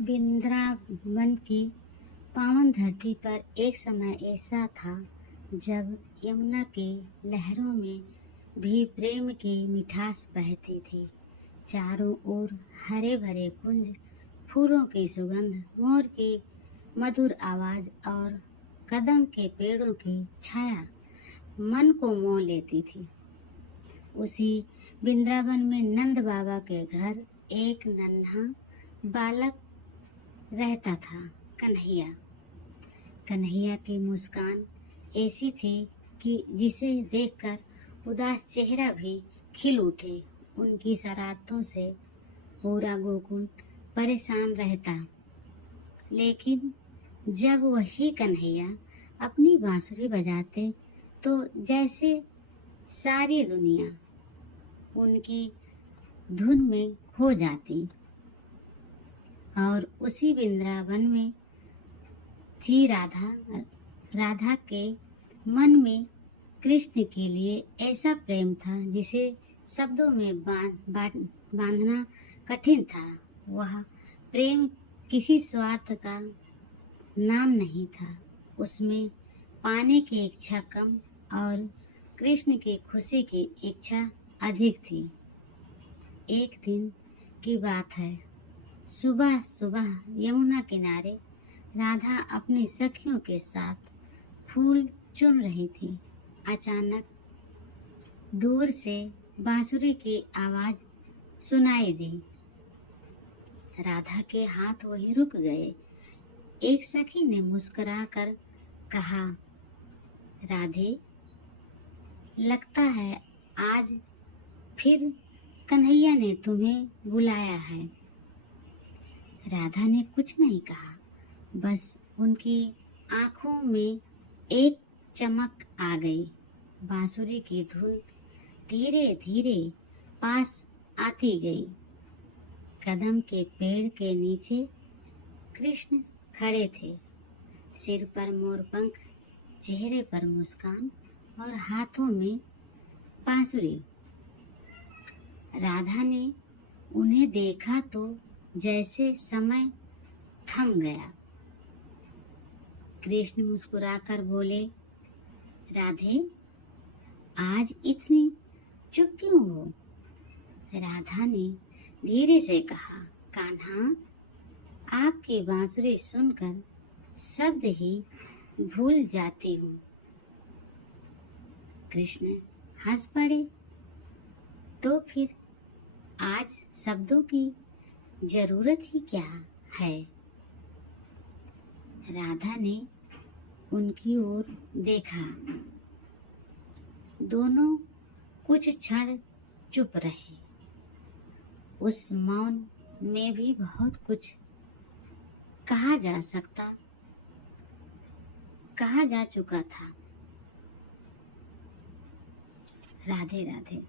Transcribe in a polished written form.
वृंदावन की पावन धरती पर एक समय ऐसा था जब यमुना की लहरों में भी प्रेम की मिठास बहती थी। चारों ओर हरे भरे कुंज, फूलों की सुगंध, मोर की मधुर आवाज और कदम के पेड़ों की छाया मन को मोह लेती थी। उसी वृंदावन में नंद बाबा के घर एक नन्हा बालक रहता था, कन्हैया। कन्हैया की मुस्कान ऐसी थी कि जिसे देखकर उदास चेहरा भी खिल उठे। उनकी शरारतों से पूरा गोकुल परेशान रहता, लेकिन जब वही कन्हैया अपनी बांसुरी बजाते तो जैसे सारी दुनिया उनकी धुन में खो जाती। और उसी वृंदावन में थी राधा। राधा के मन में कृष्ण के लिए ऐसा प्रेम था जिसे शब्दों में बांधना कठिन था। वह प्रेम किसी स्वार्थ का नाम नहीं था। उसमें पाने की इच्छा कम और कृष्ण की खुशी की इच्छा अधिक थी। एक दिन की बात है, सुबह सुबह यमुना किनारे राधा अपनी सखियों के साथ फूल चुन रही थी। अचानक दूर से बांसुरी की आवाज सुनाई दी। राधा के हाथ वहीं रुक गए। एक सखी ने मुस्कुराकर कहा, राधे, लगता है आज फिर कन्हैया ने तुम्हें बुलाया है। राधा ने कुछ नहीं कहा, बस उनकी आंखों में एक चमक आ गई। बांसुरी की धुन धीरे धीरे पास आती गई। कदम के पेड़ के नीचे कृष्ण खड़े थे, सिर पर मोरपंख, चेहरे पर मुस्कान और हाथों में बांसुरी। राधा ने उन्हें देखा तो जैसे समय थम गया। कृष्ण मुस्कुराकर बोले, राधे, आज इतनी चुप क्यों हो? राधा ने धीरे से कहा, कान्हा, आपकी बांसुरी सुनकर शब्द ही भूल जाती हूँ। कृष्ण हंस पड़े, तो फिर आज शब्दों की जरूरत ही क्या है? राधा ने उनकी ओर देखा। दोनों कुछ क्षण चुप रहे। उस मौन में भी बहुत कुछ कहा जा चुका था। राधे राधे।